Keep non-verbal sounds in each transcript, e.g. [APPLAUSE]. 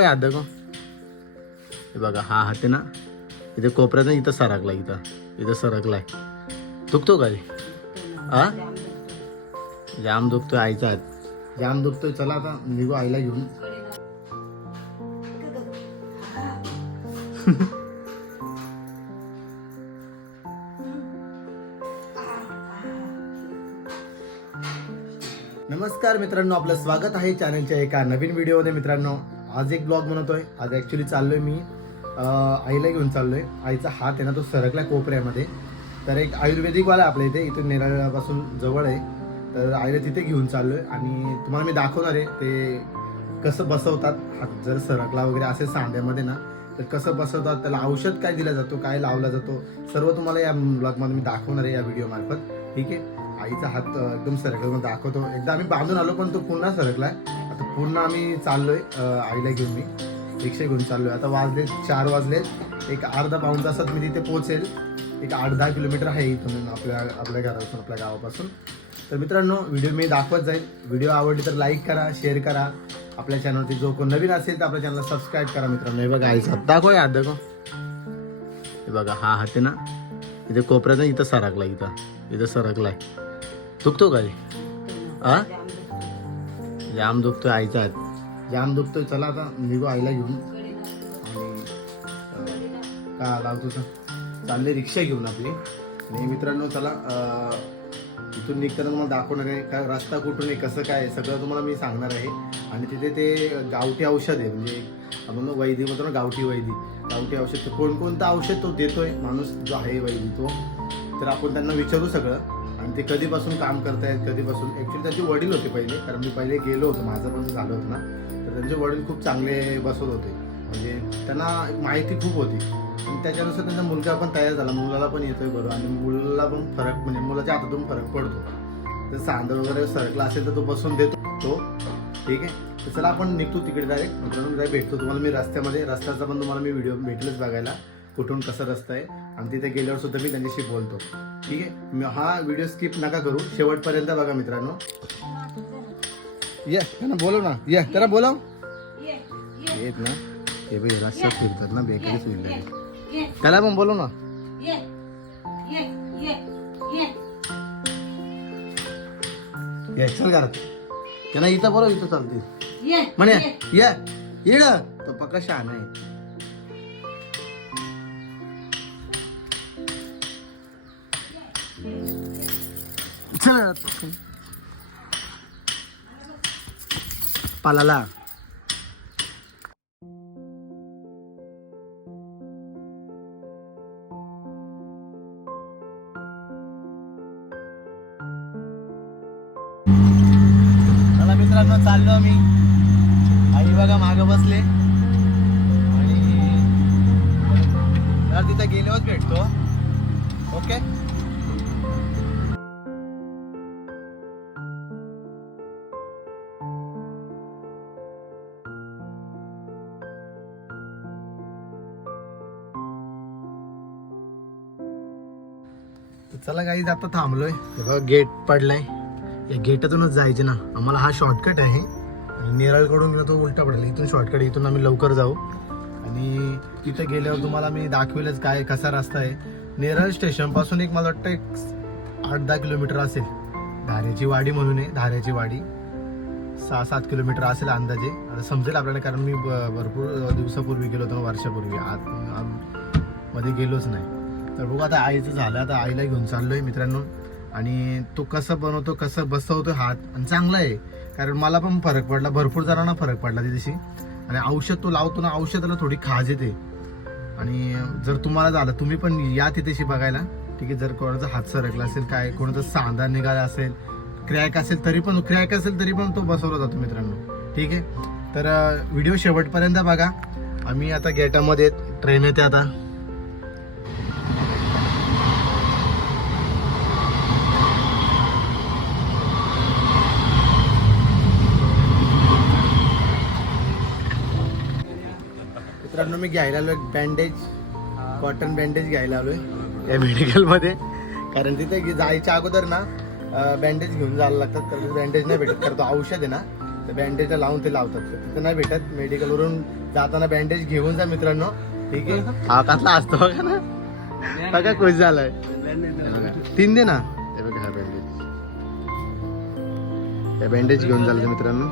काय हात दाखव हे बघा हा हात आहे ना इथे कोपऱ्यात ना इथं सरकला इथं. इथं सरकलाय. दुखतो का? रे हा जाम दुखतोय आईचा हात. जाम दुखतोय. चला आता निघू आईला घेऊन. [LAUGHS] नमस्कार मित्रांनो आपलं स्वागत आहे चॅनलच्या एका नवीन व्हिडिओमध्ये मित्रांनो. आज एक ब्लॉग बनवतोय. आज ॲक्च्युली चाललोय मी आईला घेऊन चाललोय. आईचा हात आहे ना तो सरकला कोपऱ्यामध्ये. तर एक आयुर्वेदिकवाला आहे आपल्या इथे इथून नेराळ्यापासून जवळ आहे. तर आईला तिथे घेऊन चाललोय आणि तुम्हाला मी दाखवणार आहे ते कसं बसवतात. हात जर सरकला वगैरे असेल सांध्यामध्ये ना तर कसं बसवतात त्याला औषध काय दिला जातो काय लावला जातो सर्व तुम्हाला या ब्लॉगमध्ये मी दाखवणार आहे या व्हिडिओमार्फत ठीक आहे? आईचा हात एकदम सरकला दाखवतो. एकदा आम्ही बांधून आलो पण तो पुन्हा सरकलाय आता पुन्हा आम्ही चाललोय आईला घेऊन मी. रिक्षा घेऊन चाललोय. आता वाजले चार वाजले. एक अर्धा पाऊण तासात मी तिथे पोहोचेल. एक आठ दहा किलोमीटर आहे इथून आपल्या आपल्या घरापासून आपल्या गावापासून. तर मित्रांनो व्हिडिओ मी दाखवत जाईल व्हिडिओ आवडली तर लाईक करा शेअर करा. आपल्या चॅनलवरती जो कोण नवीन असेल तर आपल्या चॅनलला सबस्क्राईब करा मित्रांनो. हे बघा आई साहेब दाखव हे दाखव. हे बघा हा हात ना. इथे कोपऱ्यात इथं सरकला इथं. इथं सरकलाय. दुखतो का रे? जाम दुखतोय आईचा जाम दुखतोय चला आता निघू आईला घेऊन. आणि का लावतो तर चालले रिक्षा घेऊन आपली. आणि मित्रांनो चला तिथून निघताना तुम्हाला दाखवणार आहे का रस्ता कुठून आहे कसं काय आहे, सगळं तुम्हाला मी सांगणार आहे. आणि तिथे ते गावठी औषध आहे म्हणजे आपण वैदी म्हणतो ना गावठी वैदी. गावठी औषध कोणकोणतं औषध तो देतोय माणूस जो आहे वैदी तो. तर आपण त्यांना विचारू सगळं. आणि ते कधीपासून काम करतायत कधीपासून ॲक्च्युली त्यांचे वडील होते पहिले कारण मी पहिले गेलो होतो माझं पण झालं होतं ना. तर त्यांचे वडील खूप चांगले बसवत होते. म्हणजे त्यांना माहिती खूप होती. आणि त्याच्यानुसार त्यांचा मुलगा पण तयार झाला. मुलाला पण येतोय बरोबर आणि मुलाला पण फरक म्हणजे मुलाच्या हातातून फरक पडतो. तर सांदर वगैरे सरकला असेल तर तो बसून देतो. तो. ठीक आहे? तर चला आपण निघतो तिकडे डायरेक्ट मित्रांनो भेटतो तुम्हाला. मी रस्त्यामध्ये रस्त्याचा पण तुम्हाला मी व्हिडिओ भेटलंच बघायला. कुठून कसं रस्ता आहे. आणि तिथे गेल्यावर सुद्धा मी त्यांच्याशी बोलतो. ठीक आहे? हा व्हिडिओ स्किप नका करू. शेवटपर्यंत बघा मित्रांनो. ये त्यांना बोलव ना. ये त्यांना बोलव. येत ना. हे बघ रस्ता फिरतात ना होईल लगेच. त्याला पण बोलव ना. ये चल घरात. त्यांना इथं बोलव इथं चालते म्हणे ये. येड तो पक्का शहाणा आहे. पालाला. चला मित्रांनो चाललो मी आई बघा मागं बसले. आणि तिथं गेल्यावर भेटतो. ओके? चला काही आता थांबलोय. बघा गेट पडलाय. या गेटातूनच जायचे ना. आम्हाला हा शॉर्टकट आहे. आणि नेरळकडून तो उलटा पडला. इथून शॉर्टकट इथून आम्ही लवकर जाऊ. आणि तिथं गेल्यावर तुम्हाला मी दाखवेलच काय कसा रस्ता आहे. नेरळ स्टेशनपासून एक मला वाटतं एक आठ दहा किलोमीटर असेल. धाऱ्याची वाडी म्हणून आहे धाऱ्याची वाडी. सहा सात किलोमीटर असेल अंदाजे. आता समजेल आपल्याला कारण मी ब- भरपूर दिवसापूर्वी गेलो होतो वर्षापूर्वी. आत- मध्ये गेलोच नाही. तर बघू आता आईचं झालं आता आईला घेऊन चाललोय मित्रांनो. आणि तो कसं बनवतो कसं बसवतो हात आणि चांगला आहे. कारण मला पण फरक पडला भरपूर जणांना फरक पडला तिथेशी आणि औषध तो लावतो ना औषधाला थोडी खाज येते. आणि जर तुम्हाला झालं तुम्ही पण या तिथेशी बघायला. ठीक आहे जर कोणाचा हात सरकला असेल काय कोणाचा सांधा निघाला असेल क्रॅक असेल तरी पण क्रॅक असेल तरी पण तो बसवला जातो मित्रांनो. ठीक आहे? तर व्हिडिओ शेवटपर्यंत बघा. आम्ही आता गेटामध्ये ट्रेन येते आता. मित्रांनो मी घ्यायला आलोय बँडेज कॉटन बँडेज घ्यायला आलोय. या मेडिकलमध्ये कारण तिथे जायच्या अगोदर ना बँडेज घेऊन जायला लागतात. कारण बँडेज नाही भेटत. कारण तो औषध आहे ना तर बँडेजला लावून ते लावतात. तर तिथं नाही भेटत. मेडिकलवरून जाताना बँडेज घेऊन जा मित्रांनो. ठीक आहे? हा कसला असतो बघा ना. बघा खुश झालाय. तीन दे ना. बँडेज बँडेज घेऊन झालं मित्रांनो.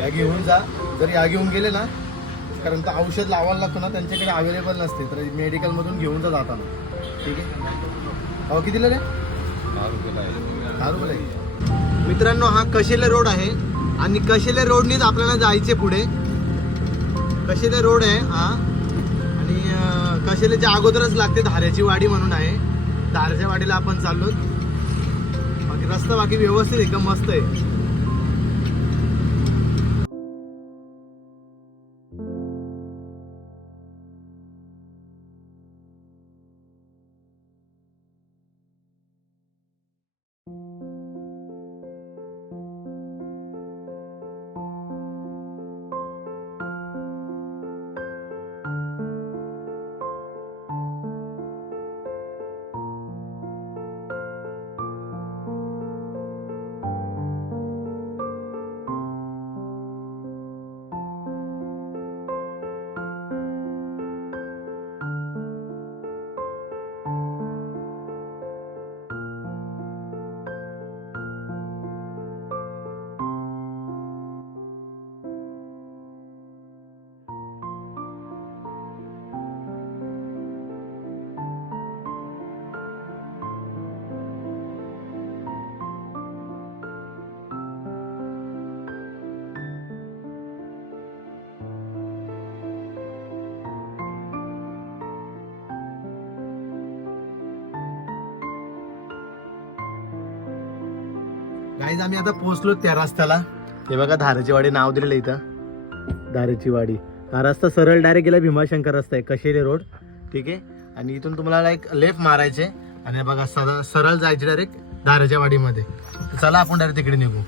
या घेऊन जा. जर या घेऊन गेले ना कारण तर औषध लावायला लागतो ना त्यांच्याकडे अवेलेबल नसते. तर मेडिकलमधून घेऊन जा जाताना. ठीक आहे? हो कितीला रे? दहा रुपये मित्रांनो हा कशेले रोड आहे आणि कशेले रोडनीच आपल्याला जायचे पुढे. कशेले रोड आहे हा. आणि कशेलेच्या अगोदरच लागते धाऱ्याची वाडी म्हणून आहे. धाऱ्याच्या वाडीला आपण चाललो रस्ता बाकी व्यवस्थित एकदम मस्त आहे. गाईज आम्ही आता पोहोचलो त्या रस्त्याला. हे बघा धारचीवाडी नाव दिलेलं इथं. धारेचीवाडी हा रस्ता सरळ डायरेक्ट गेला भीमाशंकर रस्ता आहे कशेरी रोड ठीक आहे? आणि इथून तुम्हाला एक लेफ्ट मारायचे आणि बघा सरळ सरळ जायचे डायरेक्ट धाराच्या वाडीमध्ये. चला आपण डायरेक्ट तिकडे निघू.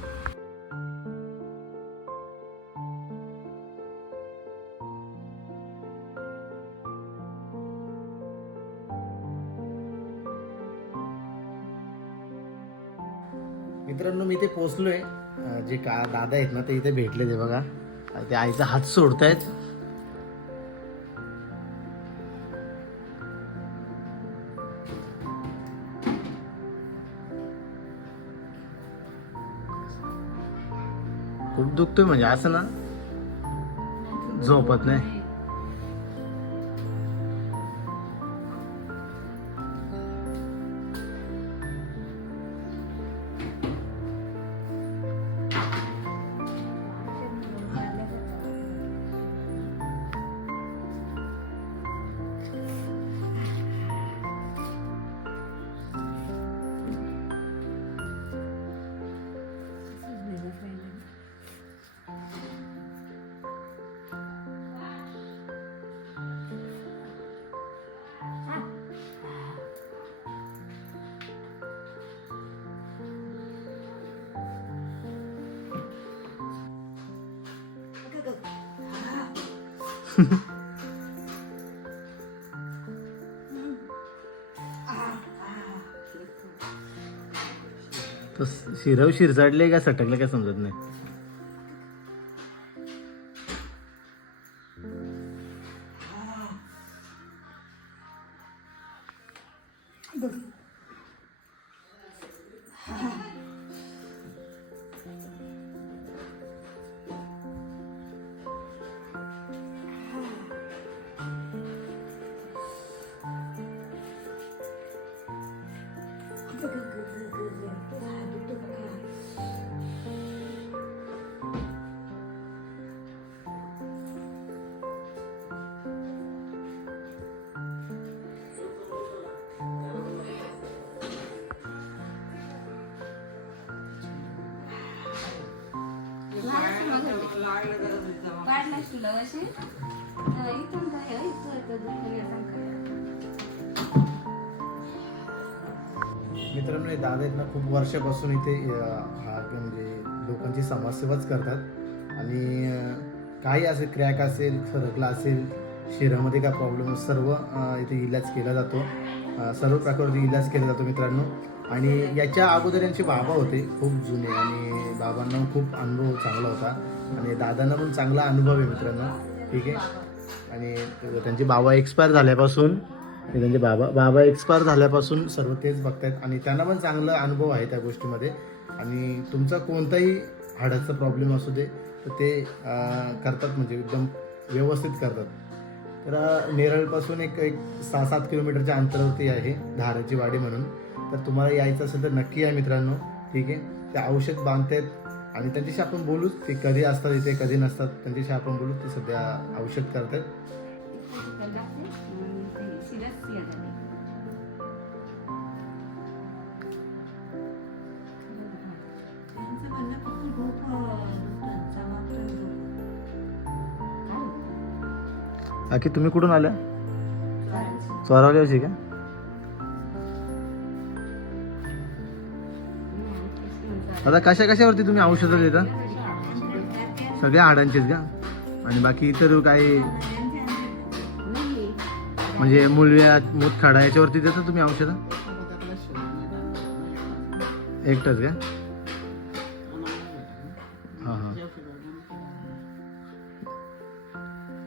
मित्रांनो मी इथे पोहोचलोय. अं, जे का दादा आहेत ना ते इथे भेटले ते बघा. ते आईचा हात सोडतायत. खूप दुखतोय म्हणजे असं ना? झोपत नाही. तो शिरव शिरसाडले का सटकले काय समजत नाही? वाढलास तुला असे इथून काय मित्रांनो हे दादा आहेत ना खूप वर्षापासून इथे हा म्हणजे लोकांची समाजसेवाच करतात. आणि काही असेल क्रॅक असेल थरकला असेल शिरामध्ये काय प्रॉब्लेम सर्व इथे इलाज केला जातो. सर्व प्रकारचे इलाज केला जातो मित्रांनो. आणि याच्या अगोदर यांचे बाबा होते खूप जुने. आणि बाबांना खूप अनुभव चांगला होता. आणि दादांना पण चांगला अनुभव आहे मित्रांनो. ठीक आहे? आणि त्यांचे बाबा एक्सपायर झाल्यापासून त्यांचे बाबा बाबा एक्सपायर झाल्यापासून सर्व तेच बघतायत. आणि त्यांना पण चांगला अनुभव आहे त्या गोष्टीमध्ये. आणि तुमचा कोणताही हाडाचा प्रॉब्लेम असू दे तर ते करतात म्हणजे एकदम व्यवस्थित करतात. तर नेरळपासून एक एक सहा सात किलोमीटरच्या अंतरावरती आहे धाराची वाडी म्हणून. तर तुम्हाला यायचं असेल तर नक्की या मित्रांनो. ठीक आहे? ते औषध बांधतायत आणि त्यांच्याशी आपण बोलूच ते कधी असतात इथे कधी नसतात. त्यांच्याशी आपण बोलू ते सध्या औषध करतात बाकी तुम्ही कुठून आल्या? चोरावल्याची का? आता कशा कशावरती तुम्ही औषधं देता? सगळ्या हाडांचीच का? आणि बाकी इतर काही म्हणजे मुलव्या मूतखाडा याच्यावरती देता तुम्ही औषधं? एकटंच का?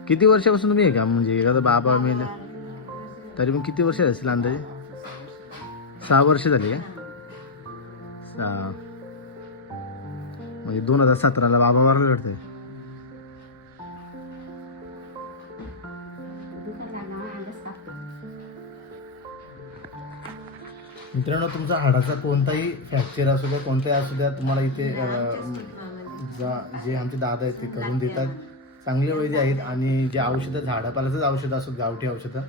किती वर्षापासून तुम्ही आहे का? म्हणजे एखादा बाबा मेला. तरी मग किती वर्ष असेल अंदाजे? सहा वर्ष झाली का? सहा. म्हणजे दोन हजार सतराला बाबा वारले वाटते मित्रांनो तुमचा हाडाचा कोणताही फ्रॅक्चर असू द्या कोणताही असू द्या तुम्हाला इथे जा जे आमचे दादा आहेत ते करून देतात. चांगले वैद्य आहेत आणि जे औषधं झाडापाल्याचंच औषधं असतात गावठी औषधं.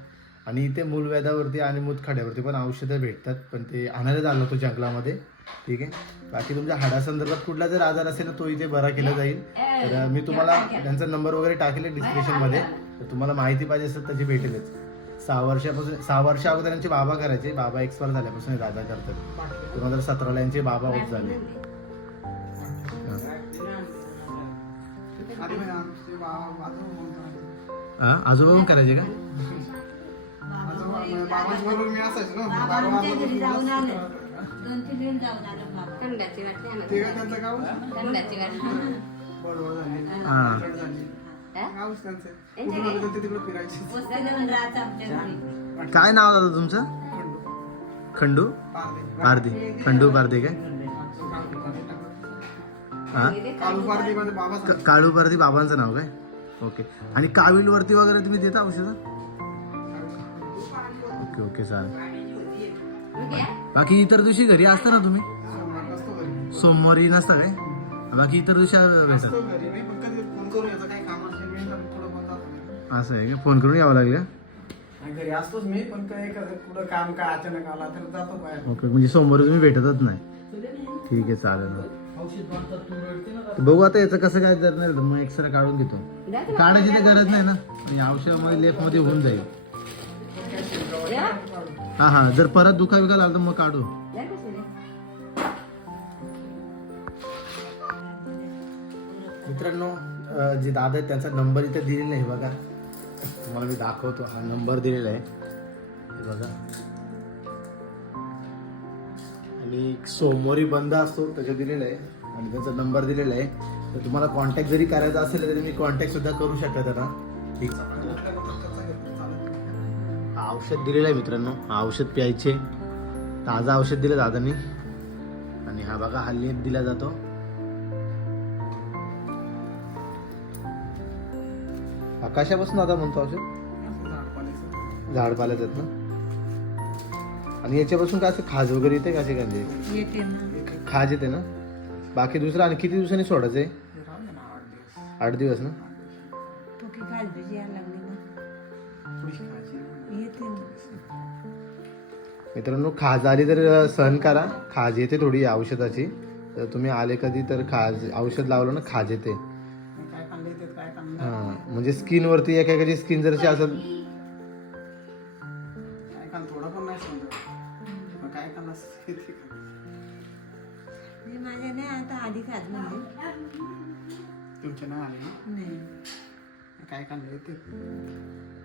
आणि इथे मूलव्याधावरती आणि मूतखाड्यावरती पण औषधं भेटतात पण ते आणायला झालं होतं जंगलामध्ये. ठीक आहे? बाकी तुमच्या हाडासंदर्भात कुठला जर आजार असेल ना तो इथे बरा केला जाईल. तर मी तुम्हाला त्यांचा नंबर वगैरे टाकेल डिस्क्रिप्शनमध्ये. तर तुम्हाला माहिती पाहिजे असेल त्याची भेटेलच. सहा वर्षापासून सहा वर्ष अगोदर यांचे बाबा करायचे. बाबा एक्सपायर झाल्यापासून दादा करतात. दोन हजार सतराला यांचे बाबा होत झाले. राहायचं करायचे का? काय नाव दादा तुमचं? खंडू. पारदे खंडू पारदे काय? हा? क- काळू पारदी बाबांचं नाव काय? ओके. आणि कावील वरती वगैरे तुम्ही देता औषधं? ओके ओके चालेल. बाकी इतर दिवशी घरी असता ना तुम्ही? सोमवारी नसता काय? बाकी इतर दिवशी भेटत. असं आहे का? फोन करून यावं लागेल? घरी असतोच मी पण काही कुठं काम काय अचानक आला तर जातो बाहेर. ओके म्हणजे सोमवारी तुम्ही भेटतच नाही. ठीक आहे चालेल. बघू आता याचं कसं काय जर नाही तर मग एक्सरे काढून घेतो. काढायची तर गरज नाही ना. म्हणजे औषधामध्ये लेफमध्ये होऊन जाईल. हा हा. जर परत दुखा विका लागलं तर मग काढू. मित्रांनो जे दादा आहेत त्यांचा नंबर इथे दिलेला आहे बघा. तुम्हाला मी दाखवतो. हा नंबर दिलेला आहे. हे बघा. आणि सोमवारी बंद असतो त्याच्यात दिलेला आहे. आणि त्यांचा नंबर दिलेला आहे. तर तुम्हाला कॉन्टॅक्ट जरी करायचा असेल तरी मी कॉन्टॅक्ट सुद्धा करू शकता त्यांना ठीक. औषध दिलेलं आहे मित्रांनो. औषध प्यायचे. ताजं औषध दिलं दादानी. आणि हा बघा हा लेप दिला जातो. हा कशापासून दादा म्हणतो औषध? झाडपाल्याचं ना? आणि याच्यापासून काय असं खाज वगैरे येते का असे येते ना. खाज येते ना? बाकी दुसरं आणि किती दिवसांनी सोडायचं आहे आठ दिवस ना? टोकी खाजबीची यायला लागली ना. येते ना. मित्रांनो खाज आली तर सहन करा. खाज येते थोडी औषधाची. तर तुम्ही आले कधी तर खाज औषध लावलं ना खाज येते. काय खाल्ले ते काय खाल्लं हा म्हणजे स्किन वरती एकेकाची स्किन जरशी असेल काय खाल्ले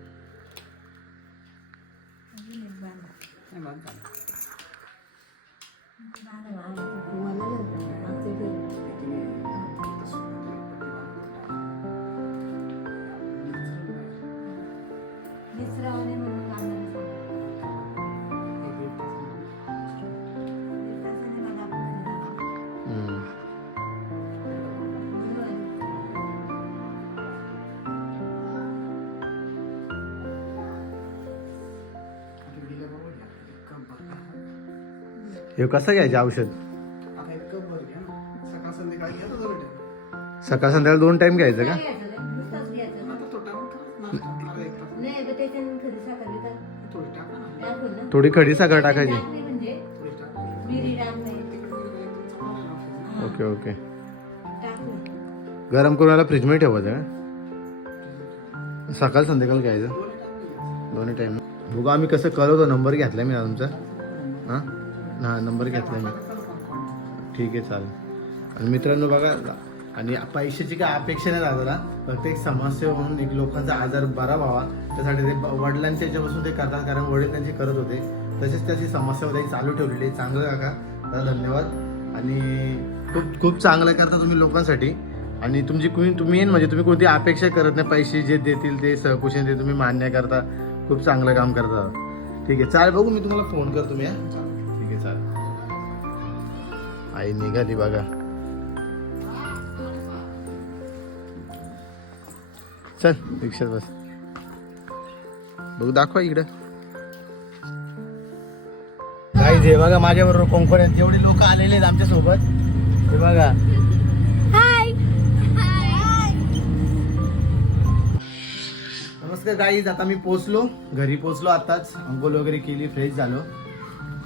हे कसं घ्यायचे औषध. सकाळ संध्याकाळी दोन टाइम घ्यायचं का? थोडी खडी साखर टाकायची. Okay okay. गरम करून याला फ्रीजमध्ये ठेवायचं का सकाळ संध्याकाळ घ्यायचं. दोन्ही टाइम बघू आम्ही कसं कळवतो नंबर घेतलाय मी तुमचा हां? हां नंबर घेतला मी. ठीक आहे चालेल. आणि मित्रांनो बघा आणि पैशाची काय अपेक्षा नाही दादाला फक्त एक समाजसेवा म्हणून एक लोकांचा आजार बरा व्हावा. त्यासाठी ते वडिलांच्या याच्यापासून ते करतात कारण वडील त्यांचे करत होते. तसेच त्याची समस्या त्यांनी चालू ठेवलेली आहे. चांगलं काका दादा धन्यवाद. आणि खूप खूप चांगलं करता तुम्ही लोकांसाठी. आणि तुमची कुणी तुम्ही येईन म्हणजे तुम्ही कोणती अपेक्षा करत नाही. पैसे जे देतील ते सहकुशन ते तुम्ही मान्य करता. खूप चांगलं काम करता. ठीक आहे चालेल बघू मी तुम्हाला फोन करतो मी हां. आई निघाली बघा. चल रिक्षात बस. बघू दाखवा इकडं. काही जे बघा माझ्या बरोबर कोंकण आहेत. जेवढे लोक आलेले आहेत आमच्यासोबत ते बघा नमस्कार गाईज आता मी पोचलो घरी पोचलो आताच. अंघोळ वगैरे केली फ्रेश झालो.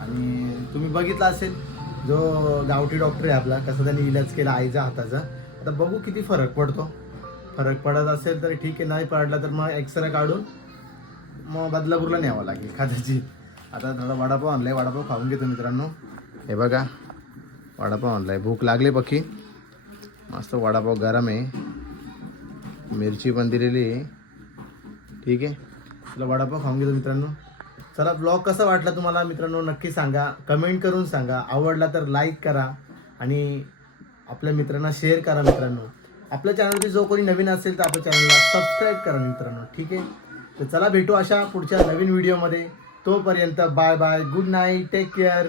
आणि तुम्ही बघितलं असेल जो गावठी डॉक्टर आहे आपला कसा त्यांनी इलाज केला आईचा हाताचा आता बघू किती फरक पडतो. फरक पडत असेल तर ठीक आहे नाही पडला तर मग एक्सरे काढून मग बदलापूरला न्यावं लागेल खात्याची आता थोडा वडापाव आणलाय वडापाव खाऊन घेतो मित्रांनो. हे बघा वडापाव आणलाय. भूक लागली पक्की. मस्त वडापाव गरम आहे. मिरची पण दिलेली आहे. ठीक आहे. चला वडापाव खाऊन घेतो मित्रांनो. चला ब्लॉग कसा वाटला तुम्हाला मित्रांनो? नक्की सांगा. कमेंट करून सांगा. आवडला तर लाईक करा आणि आपल्या मित्रांना शेअर करा मित्रांनो. आपल्या चॅनलवरती जो कोणी नवीन असेल तर आपल्या चॅनलला सबस्क्राईब करा मित्रांनो. ठीक आहे? तर चला भेटू अशा पुढच्या नवीन व्हिडिओमध्ये तोपर्यंत bye bye good night take care